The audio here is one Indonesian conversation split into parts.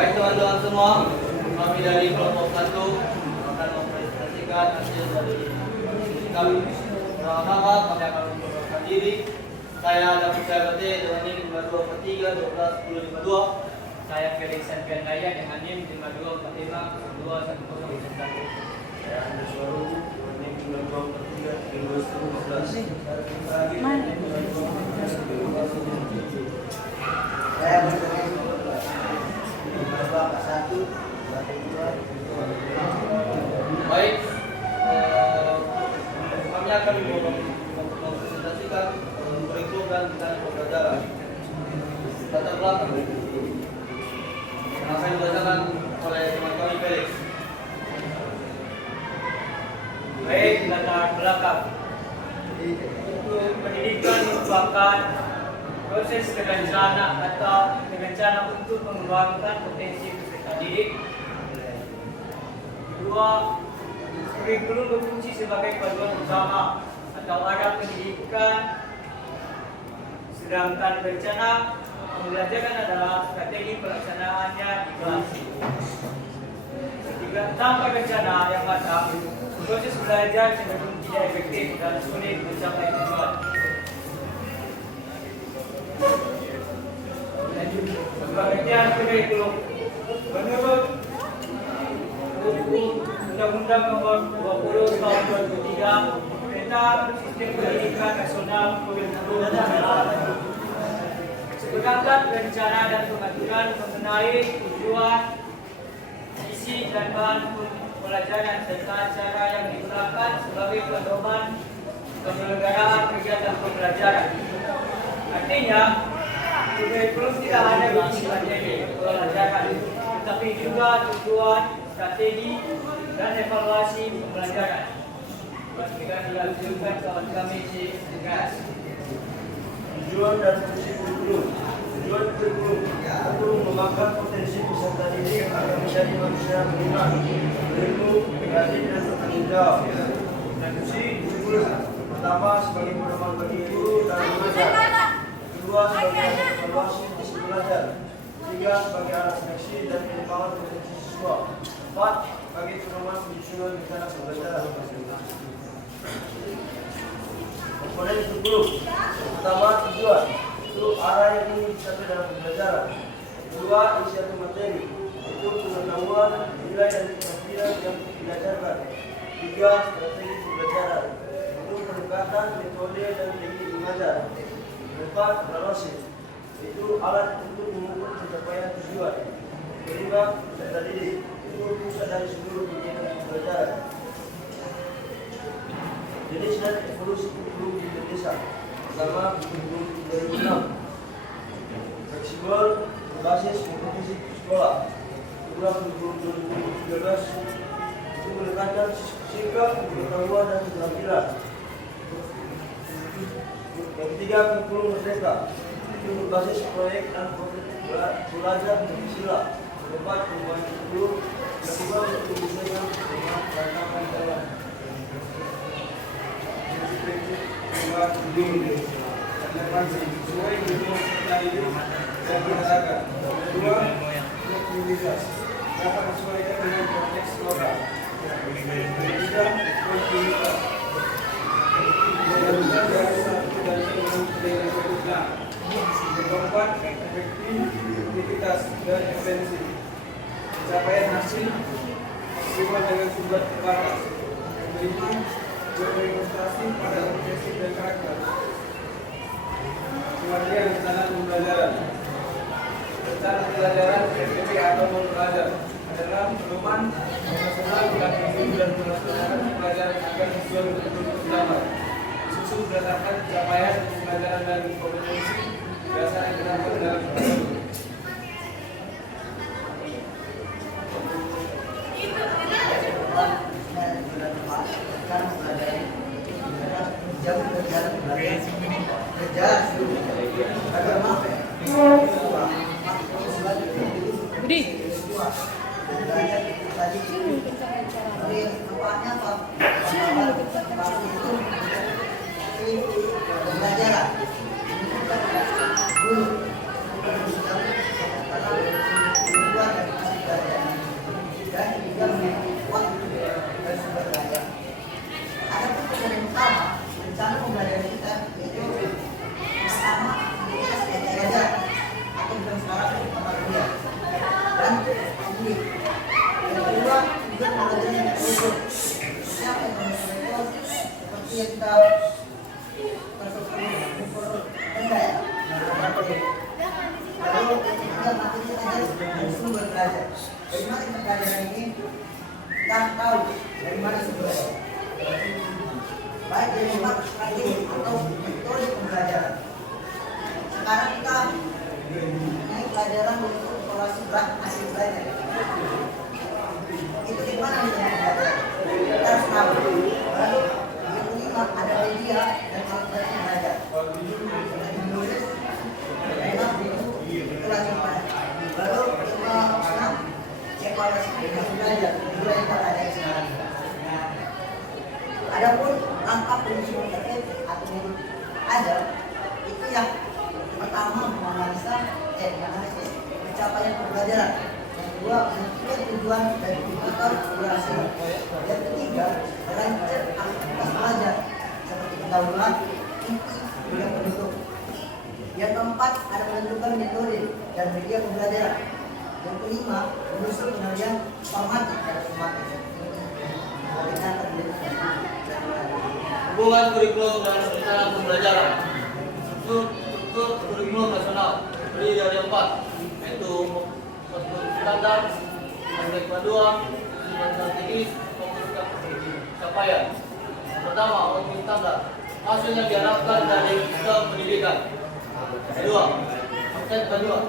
Baik teman-teman semua, kami dari kelompok 1 akan mempresentasikan hasil dari diskusi kami. Pertama-tama kami akan memperkenalkan diri. Saya David Syabate dengan NIM 5243121052. Saya Felix Sanfian Raya dengan NIM 5245121011. Saya Andes Waru dengan NIM 52431211. Saya berterima kasih Baik, kami akan mempresentasikan kurikulum dan bidang pembelajaran. Latar belakang yang akan dibacakan oleh teman kami Felix. Baik, latar belakang. Pendidikan merupakan proses kerencana atau rencana untuk mengembangkan potensi peserta didik. Kedua, kurikulum berfungsi sebagai panduan utama atau arah pendidikan, sedangkan rencana pembelajaran adalah strategi pelaksanaannya di kelas. Ketiga, tanpa rencana yang matang, proses belajar cenderung tidak efektif dan sulit mencapai tujuan. Pengertian kurikulum menurut Undang-Undang Nomor 20 Tahun 2003 tentang Sistem Pendidikan Nasional Kurikulum. Sedangkan rencana dan pengaturan mengenai tujuan, isi dan bahan pelajaran serta cara yang digunakan sebagai pedoman penyelenggaraan kegiatan pembelajaran. Artinya, kurikulum tidak hanya berisi materi pelajaran, tetapi juga tujuan, strategi, dan evaluasi pembelajaran. Kita dilanjutkan kawan kami di Tegas. Tujuan dan fungsi kurikulum. Tujuan kurikulum untuk mengembangkan potensi peserta didik agar menjadi manusia beriman, berilmu, kreatif dan bertanggung jawab. Fungsi kurikulum pertama sebagai pedoman bagi guru dan pengajar. Kedua sebagai evaluasi sisi belajar. Tiga sebagai alat seleksi dan pengembangan potensi siswa. Empat sebagai pedoman penyusunan rencana pembelajaran. Komponen kurikulum pertama tujuan, itu arah yang ingin dicapai dalam pembelajaran. Kedua isi atau materi, itu pengetahuan, nilai dan keterampilan yang diajarkan. Tiga strategi pembelajaran, itu pendekatan, metode dan teknik mengajar. Keempat evaluasi, itu alat untuk mengukur pencapaian tujuan. Kelima peserta didik, itu pusat dari seluruh kegiatan pembelajaran. Jenis dan evolusi kurikulum di Indonesia. Pertama, kurikulum 2006 fleksibel, berbasis kompetisi sekolah. Kedua, kurikulum 2013 itu menekankan sikap, pengetahuan dan keterampilan. Yang ketiga, kurikulum merdeka itu berbasis proyek dan belajar Pancasila. Keempat, perubahan kurikulum dilakukan untuk menyesuaikan dengan tantangan zaman. Sesuai dengan hidup dan masyarakat. Kedua, fleksibilitas dapat disesuaikan dengan konteks lokal. Ketiga, kontinuitas diharuskan dari satu dari sebelum. Keempat, efektivitas dan efisiensi. Pencapaian hasil maksimal dengan sumber terbatas. Kelima, berorientasi pada objektif dan karakter. Kemudian rencana pembelajaran. Rencana pembelajaran (RPP) atau belajar adalah pedoman nasional dan individu dan pelaksanaan pembelajaran agar sesuai dengan kurikulum utama. Disusun berdasarkan capaian pembelajaran dan kompetensi dasar yang didapat dalam kurikulum. Budi. Pembelajaran. Tiga materi belajar dan sumber belajar. Dari mana pelajaran ini? Kita tahu dari mana sumbernya. Baik dari strategi atau metode pembelajaran. Sekarang kita naik pelajaran untuk evaluasi hasil belajar. Itu gimana kita belajar? Kita harus tahu. Lalu yang kelima ada media dan alat belajar. Kita menulis, enak itu lagi pada. Lalu kita evaluasi hasil belajar. Itu yang kita ada sekarang. Adapun langkah penyusunan KTP atau yang ada itu yang pertama menganalisa pencapaian pembelajaran, yang kedua menentukan tujuan dan indikator durasi, yang ketiga merancang aktivitas belajar seperti pendahuluan, inti, dan penutup. Yang keempat ada menentukan metode dan media pembelajaran. Yang kelima menyusun penilaian formatif dan formatif. Hubungan kurikulum dan rencana pembelajaran. Struktur kurikulum nasional terdiri dari 4, yaitu struktur standar, aspek panduan, tujuan strategis, fokus capaian. Pertama, struktur standar. Hasil yang diharapkan dari sistem pendidikan. Kedua, aspek panduan.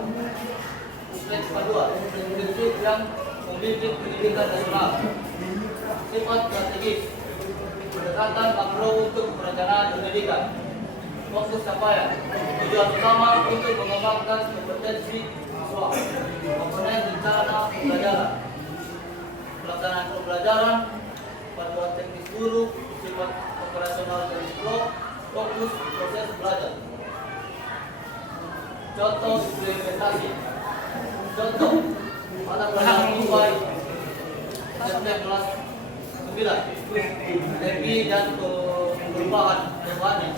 Aspek panduan, prinsip yang membimbing pendidikan nasional. Sifat strategis, pendekatan makro untuk perencanaan pendidikan. Fokus capaian, tujuan utama untuk mengembangkan kompetensi siswa. Komponen rencana pembelajaran, pelaksanaan pembelajaran, panduan teknis guru, sifat operasional dari sekolah, fokus proses belajar. Contoh implementasi. Contoh mata pelajaran mulai September 9, TPI dan perubahannya.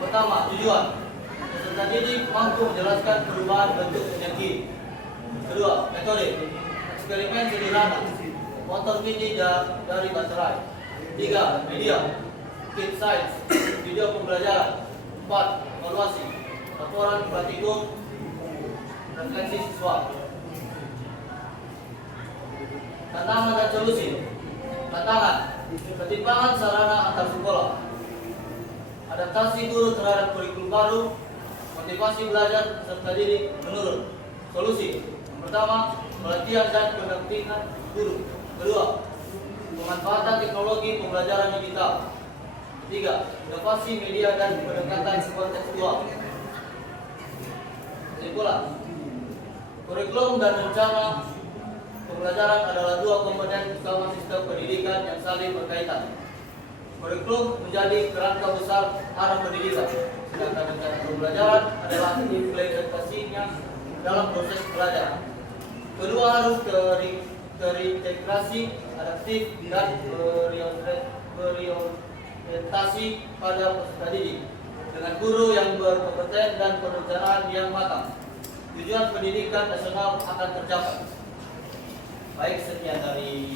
Pertama, tujuan. Peserta didik mampu menjelaskan perubahan bentuk penyakit. Kedua, metode. Eksperimen sederhana. Motor mini dari baterai. 3, media. Kit science, video pembelajaran. 4, evaluasi. Laporan praktikum, refleksi siswa. Tantangan dan solusi. Tantangan, ketimpangan sarana antar sekolah, adaptasi guru terhadap kurikulum baru, motivasi belajar peserta didik menurun. Solusi, pertama, pelatihan dan pendampingan guru. Kedua, pemanfaatan teknologi pembelajaran digital. 3, inovasi media dan pendekatan kontekstual. Kesimpulan, kurikulum dan rencana pembelajaran adalah dua komponen utama sistem pendidikan yang saling berkaitan. Kurikulum menjadi kerangka besar arah pendidikan, sedangkan rencana pembelajaran adalah implementasinya dalam proses belajar. Kedua harus terintegrasi, adaptif, dan berorientasi pada peserta didik dengan guru yang berkompeten dan perencanaan yang matang. Tujuan pendidikan nasional akan tercapai. Baik, sekian dari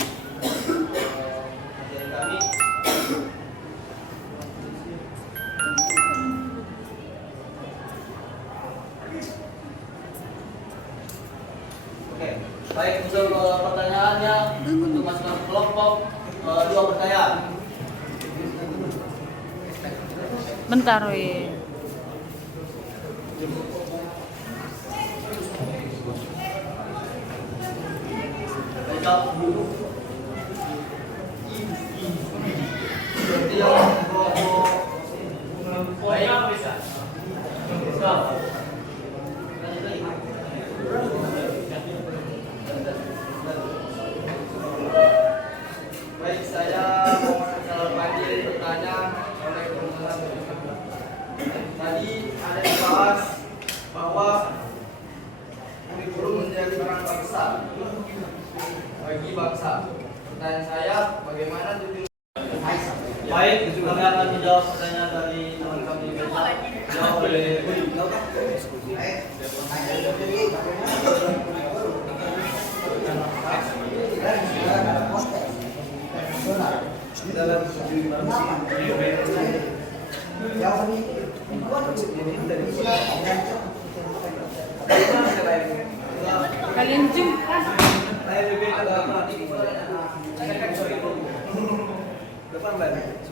materi kami. Oke, baik, untuk pertanyaannya untuk masing-masing kelompok 2 pertanyaan. Bentar, weh. Baik, saya Muhammad Salam Pandi bertanya oleh teman-teman. Tadi ada dibahas bahwa kurikulum menjadi kerangka besar bagi bangsa. Pertanyaan saya, bagaimana tujuan? Baik, kami akan menjawab pertanyaan dari teman kami dijawab oleh Budi. Kalian Jum kan? Saya lebih agak ada kan sorry itu. Depan balik.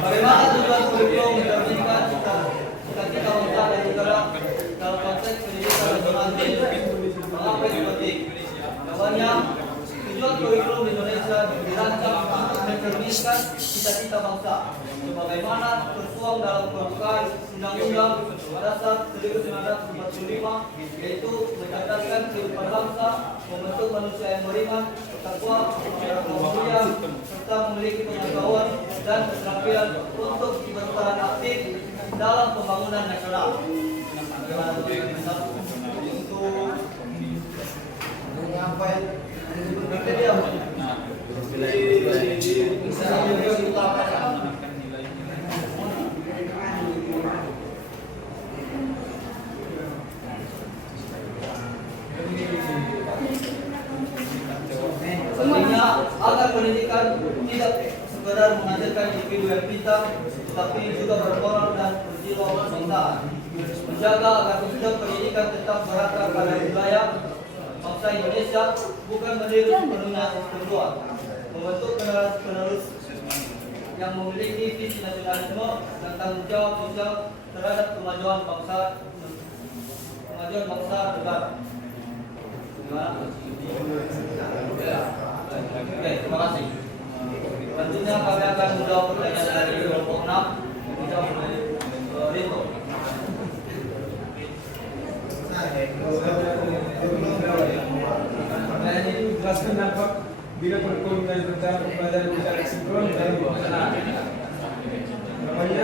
Bagaimana tujuan kurikulum mencerminkan cita-cita bangsa dan negara dalam konteks pendidikan nasional ini? Mengapa itu penting? Jawabannya, tujuan kurikulum Indonesia dirancang untuk mencerminkan cita-cita bangsa sebagaimana tertuang dalam peraturan Undang-Undang Dasar 1945, yaitu mencerdaskan kehidupan bangsa, membentuk manusia yang beriman, bertakwa, bermulia, serta memiliki pengetahuan dan keterampilan untuk berperan aktif dalam pembangunan nasional. Untuk menyampaikan kriteria pentingnya agar pendidikan tidak sekedar mengajarkan individu yang pintar, tetapi juga bermoral dan berjiwa kebangsaan. Menjaga agar sistem pendidikan tetap berakar pada budaya bangsa Indonesia, bukan meniru penuhnya kedua. Membentuk penerus yang memiliki visi nasionalisme dan tanggung jawab sosial terhadap kemajuan bangsa negara. Oke, terima kasih. Selanjutnya kami akan menjawab pertanyaan dari kelompok 6 yang dijawab oleh Rito. Pertanyaan ini menjelaskan dampak bila kurikulum dan rencana pembelajaran secara sinkron dan pelaksanaan. Namanya,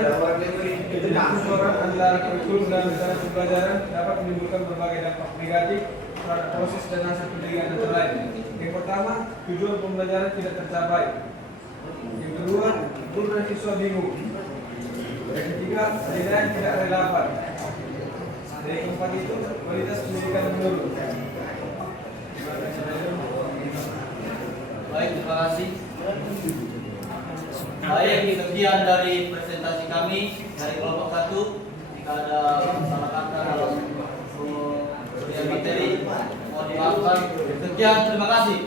ketidaksinkronan antara kurikulum dan rencana pembelajaran dapat menimbulkan berbagai dampak negatif terhadap proses dan hasil pendidikan antara lain. Yang pertama, tujuan pembelajaran tidak tercapai. Yang kedua, guru dan siswa bingung. Yang ketiga, penilaian tidak relevan. Dari keempat itu, kualitas pendidikan menurun. Baik, terima kasih. Baik, sekian dari presentasi kami dari kelompok 1. Jika ada salah kata dalam pemberian materi, mohon dimaafkan. Sekian, terima kasih.